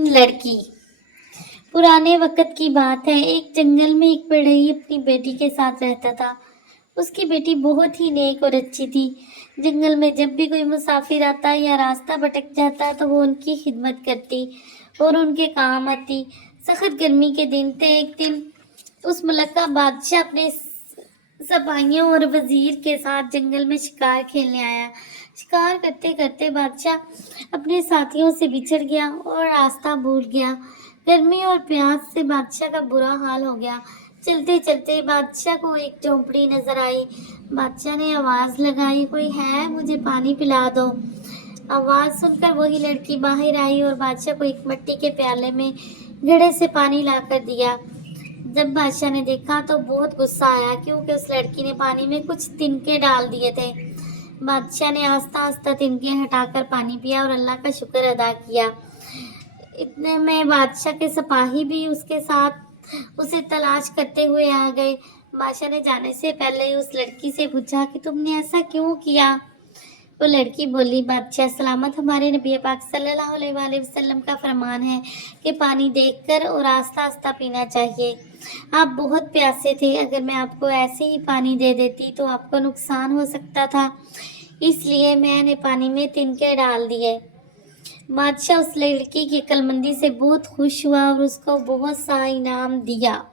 लड़की। पुराने वक्त की बात है, एक जंगल में एक बढ़ई अपनी बेटी के साथ रहता था। उसकी बेटी बहुत ही नेक और अच्छी थी। जंगल में जब भी कोई मुसाफिर आता या रास्ता भटक जाता तो वो उनकी खिदमत करती और उनके काम आती। सख्त गर्मी के दिन थे। एक दिन उस मुल्क का बादशाह अपने सिपाहियों और वजीर के साथ जंगल में शिकार खेलने आया। शिकार करते करते बादशाह अपने साथियों से बिछड़ गया और रास्ता भूल गया। गर्मी और प्यास से बादशाह का बुरा हाल हो गया। चलते चलते बादशाह को एक झोंपड़ी नजर आई। बादशाह ने आवाज लगाई, कोई है, मुझे पानी पिला दो। आवाज सुनकर वही लड़की बाहर आई और बादशाह को एक मिट्टी के प्याले में घड़े से पानी लाकर दिया। जब बादशाह ने देखा तो बहुत गुस्सा आया, क्योंकि उस लड़की ने पानी में कुछ तिनके डाल दिए थे। बादशाह ने आस्ता आस्ता तिनके हटाकर पानी पिया और अल्लाह का शुक्र अदा किया। इतने में बादशाह के सिपाही भी उसके साथ उसे तलाश करते हुए आ गए। बादशाह ने जाने से पहले ही उस लड़की से पूछा कि तुमने ऐसा क्यों किया। वो लड़की बोली, बादशाह सलामत, हमारे नबी पाक सल्लल्लाहु अलैहि वसल्लम का फरमान है कि पानी देखकर और आस्ता आस्ता पीना चाहिए। आप बहुत प्यासे थे, अगर मैं आपको ऐसे ही पानी दे देती तो आपको नुकसान हो सकता था, इसलिए मैंने पानी में तिनके डाल दिए। बादशाह उस लड़की की अक्लमंदी से बहुत खुश हुआ और उसको बहुत सा इनाम दिया।